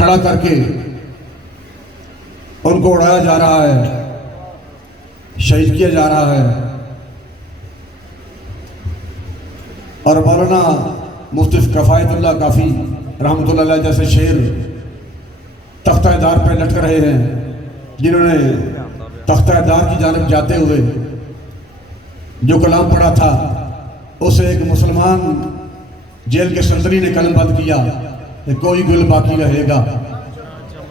کھڑا کر کے ان کو اڑایا جا رہا ہے، شہید کیا جا رہا ہے۔ اور مولانا مفتی کفایت اللہ کافی رحمۃ اللہ علیہ جیسے شعر تختہ دار پہ لٹک رہے ہیں، جنہوں نے تختہ دار کی جانب جاتے ہوئے جو کلام پڑھا تھا، اسے ایک مسلمان جیل کے سنتری نے قلم بند کیا کہ کوئی گل باقی رہے گا،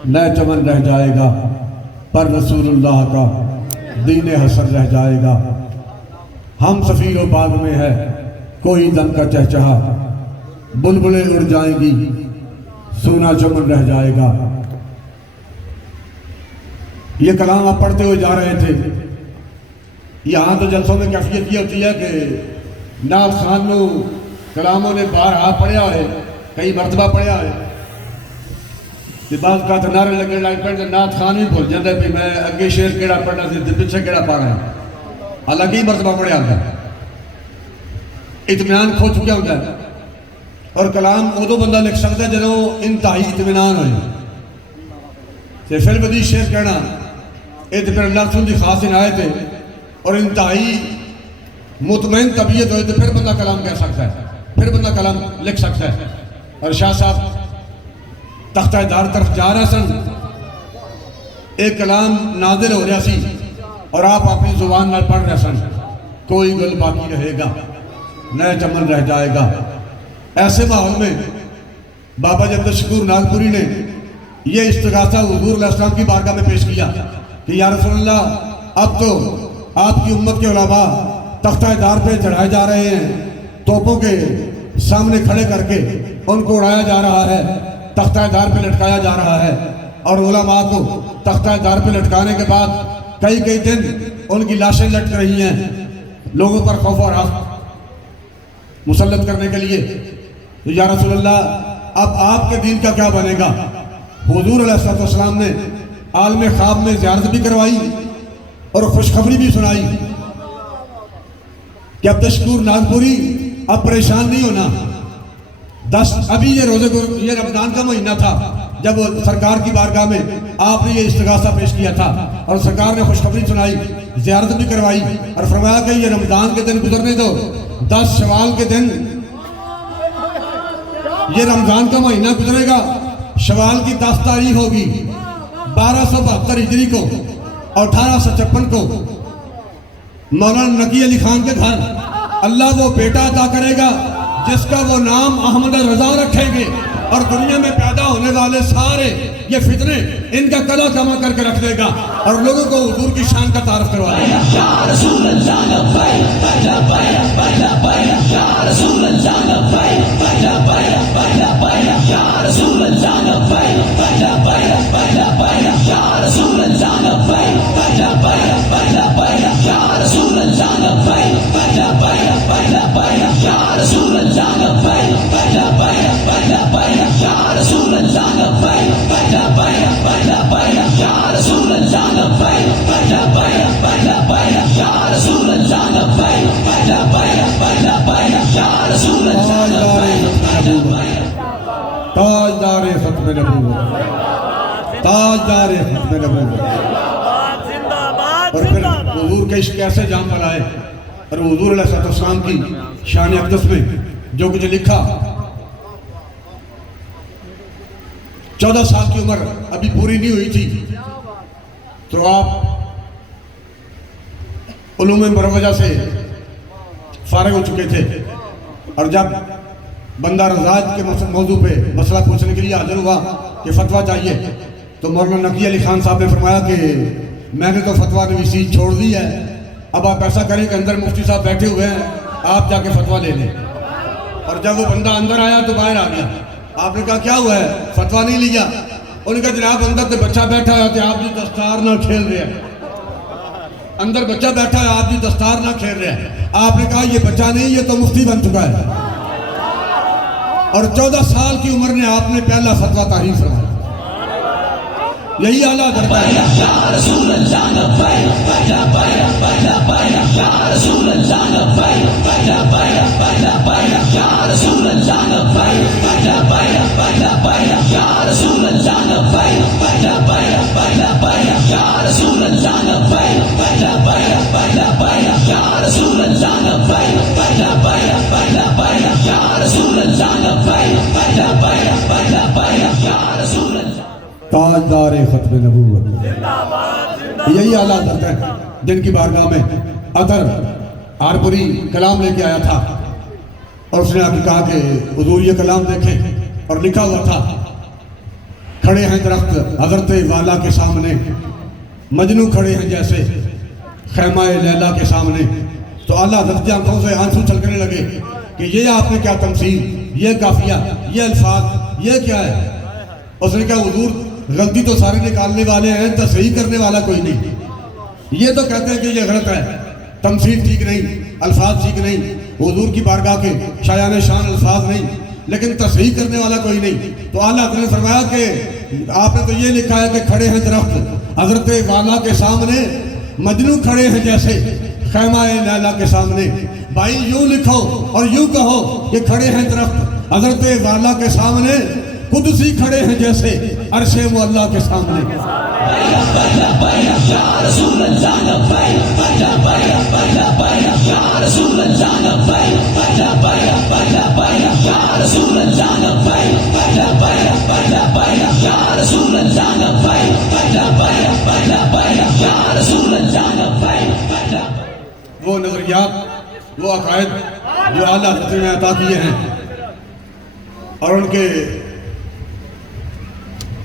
نئے چمن رہ جائے گا، پر رسول اللہ کا دین حسن رہ جائے گا۔ ہم سفیر و باغ میں ہے کوئی دم کا چہچہا، بلبلیں اڑ جائیں گی، سونا چمن رہ جائے گا۔ یہ کلام آپ پڑھتے ہوئے جا رہے تھے۔ یہاں تو جلسوں میں کیفیت یہ ہوتی ہے کہ نعت خوانوں کلاموں نے بارہا پڑھیا ہے، کئی مرتبہ پڑھیا ہے، کہ بعض کا تو نعرے لگے لائے پڑھتے نعت خوان بھی بھول جاتا ہے کہ میں اگے شعر کیڑا پڑھنا سی پیچھے کیڑا پا رہا ہے، حالانکہ ہی مرتبہ پڑھیا ہوتا ہے، اطمینان کھو چکا ہوتا ہے۔ اور کلام ادو بندہ لکھ سکتا ہے جدوں انتہائی اطمینان ہوئے کہ فی البدی شعر کہنا یہ تو پھر اللہ رسول کی خاص عنایت ہے، اور انتہائی مطمئن طبیعت ہوئے تو پھر بندہ کلام کہہ سکتا ہے، پھر بندہ کلام لکھ سکتا ہے۔ اور شاہ صاحب تختہ دار طرف جا رہا سن، ایک کلام نازل ہو رہا سی اور آپ اپنی زبان میں پڑھ رہے سن، کوئی گل باقی رہے گا، نئے چمن رہ جائے گا۔ ایسے ماحول میں بابا جی عبدالشکور ناگپوری نے یہ استغاثہ حضور علیہ السلام کی بارگاہ میں پیش کیا کہ یا رسول اللہ، اب تو آپ کی امت کے علماء تختہ دار پہ چڑھائے جا رہے ہیں، توپوں کے سامنے کھڑے کر کے ان کو اڑایا جا رہا ہے، تختہ دار پہ لٹکایا جا رہا ہے، اور علماء کو تختہ دار پہ لٹکانے کے بعد کئی دن ان کی لاشیں لٹک رہی ہیں، لوگوں پر خوف و رعب مسلط کرنے کے لیے۔ تو یا رسول اللہ، اب آپ کے دین کا کیا بنے گا؟ حضور علیہ السلام نے عالم خواب میں زیارت بھی کروائی اور خوشخبری بھی سنائی کہ عبدالشکور ناگپوری اب پریشان نہیں ہونا۔ ابھی یہ روزے کو یہ رمضان کا مہینہ تھا جب سرکار کی بارگاہ میں آپ نے یہ استغاثہ پیش کیا تھا، اور سرکار نے خوشخبری سنائی، زیارت بھی کروائی، اور فرمایا کہ یہ رمضان کے دن گزرنے دو، 10 شوال کے دن یہ رمضان کا مہینہ گزرے گا، شوال کی 10 تاریخ ہوگی 1272 ہجری کو، اور 1856 کو مولانا نقی علی خان کے گھر اللہ وہ بیٹا عطا کرے گا جس کا وہ نام احمد رضا رکھیں گے، اور دنیا میں پیدا ہونے والے سارے یہ فتنے ان کا کلا کما کر کے رکھ دے گا، اور لوگوں کو حضور کی شان کا تعارف کروا دے گا۔ یا رسول اللہ لبیک لبیک لبیک، یا رسول اللہ لبیک لبیک لبیک، یا رسول اللہ لبیک لبیک لبیک، یا رسول اللہ لبیک لبیک لبیک، یا رسول اللہ لبیک لبیک لبیک، یا رسول اللہ لبیک لبیک لبیک، یا رسول اللہ لبیک لبیک لبیک، یا رسول اللہ لبیک لبیک لبیک، یا رسول اللہ لبیک لبیک لبیک، یا رسول اللہ لبیک۔ تاجدار ختم نبوت، تاجدار ختم نبوت۔ اور پھر حضور کے عشق کیسے جام پلائے، اور حضور علیہ السلام کی شان اقدس میں جو کچھ لکھا۔ 14 سال کی عمر ابھی پوری نہیں ہوئی تھی تو آپ علوم مروجہ سے فارغ ہو چکے تھے، اور جب بندہ رضاعت کے موضوع پہ مسئلہ پوچھنے کے لیے حاضر ہوا کہ فتویٰ چاہیے، تو مولانا نقی علی خان صاحب نے فرمایا کہ میں نے تو فتویٰ نویسی چھوڑ دی ہے، اب آپ ایسا کریں کہ اندر مفتی صاحب بیٹھے ہوئے ہیں، آپ جا کے فتویٰ لے لیں۔ اور جب وہ بندہ اندر آیا تو باہر آ گیا۔ آپ نے کہا کیا ہوا ہے؟ فتویٰ نہیں لیا؟ انہوں نے کہا جناب اندر تو بچہ بیٹھا ہے تو آپ جی دستار نہ کھیل رہے ہیں، اندر بچہ بیٹھا ہے آپ جی دستار نہ کھیل رہے ہیں۔ آپ نے کہا یہ بچہ نہیں، یہ تو مفتی بن چکا ہے، اور 14 سال کی عمر نے آپ نے پہلا فتویٰ تحریر فرمایا۔ یہی اعلیٰ کرتا ہے. تاجدار ختم نبوت. یہی اعلیٰ حضرت ہیں جن کی بارگاہ میں عطر آرپوری کلام لے کے آیا تھا اور اس نے آ کے کہا کہ حضور یہ کلام دیکھیں, اور لکھا ہوا تھا کھڑے ہیں درخت حضرت والا کے سامنے, مجنو کھڑے ہیں جیسے خیمہ لیلا کے سامنے. تو اعلیٰ حضرت کی آنکھوں سے آنسو چھلکنے لگے کہ یہ آپ نے کیا تمثیل, یہ قافیہ, یہ الفاظ, یہ کیا ہے. اس نے کہا حضور غلطی تو سارے نکالنے والے ہیں, تصحیح کرنے والا کوئی نہیں. یہ تو کہتے ہیں کہ یہ غلط ہے, تمثیل ٹھیک نہیں, الفاظ ٹھیک نہیں, حضور کی بارگاہ کے شایان شان الفاظ نہیں, لیکن تصحیح کرنے والا کوئی نہیں. تو اعلیٰ حضرت نے فرمایا کہ آپ نے تو یہ لکھا ہے کہ کھڑے ہیں درخت حضرت والا کے سامنے, مجنو کھڑے ہیں جیسے خیمہ لیلا کے سامنے. بھائی یوں لکھو اور یوں کہو کہ کھڑے ہیں درخت حضرت والا کے سامنے, قدسی کھڑے ہیں جیسے عرش معلیٰ کے سامنے. وہ نظریات, وہ عقائد جو اعلیٰ حضرت نے عطا کیے ہیں اور ان کے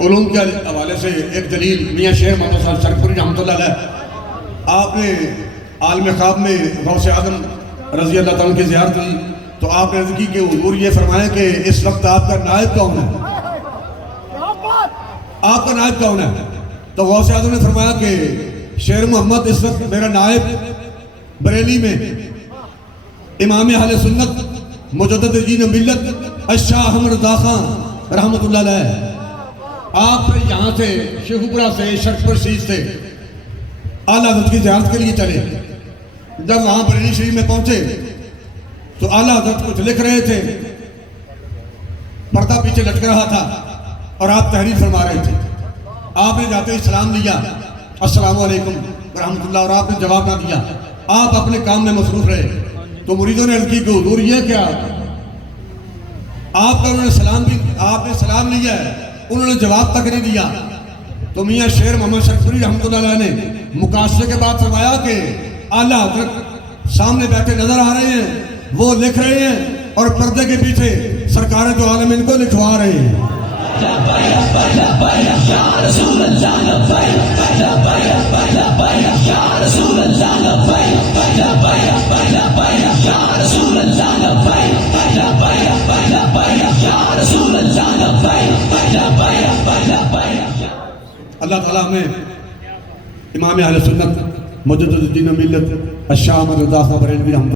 علوم کے حوالے سے ایک دلیل میاں شیر محمد صاحب شرکپوری رحمۃ اللہ علیہ, آپ نے عالم خواب میں غوث اعظم رضی اللہ تعالیٰ کی زیارت دی تو آپ نے عرض کی کہ حضور یہ فرمائیں کہ اس وقت آپ کا نائب کون ہے, آپ کا نائب کون ہے. تو غوث اعظم نے فرمایا کہ شیر محمد اس وقت میرا نائب بریلی میں امام اہل سنت مجدد دین و ملت الشاہ احمد رضا خان رحمۃ اللہ علیہ, آپ یہاں سے شیخوپورہ سے شرکپور شریف سے اعلیٰ حضرت کی زیارت کے لیے چلے. جب وہاں بریلی شریف میں پہنچے تو اعلیٰ حضرت کچھ لکھ رہے تھے, پردہ پیچھے لٹک رہا تھا اور آپ تحریر فرما رہے تھے. آپ نے جاتے ہی سلام لیا, السلام علیکم ورحمۃ اللہ, اور آپ نے جواب نہ دیا, آپ اپنے کام میں مصروف رہے. تو مریدوں نے عرض کی کہ حضور یہ کیا, آپ کا انہوں نے سلام بھی, آپ نے سلام لیا ہے, انہوں نے جواب تک نہیں دیا. تو میاں شیر محمد شرکپوری رحمۃ اللہ علیہ نے مکاشفے کے بعد فرمایا کہ اعلیٰ حضرت سامنے بیٹھے نظر آ رہے ہیں, وہ لکھ رہے ہیں اور پردے کے پیچھے سرکار دو عالم ان کو لکھوا رہے ہیں. اللہ تعالیٰ ہمیں امام اہل سنت مجدد الدین و ملت الشاہ احمد رضا خان بریلوی رحمۃ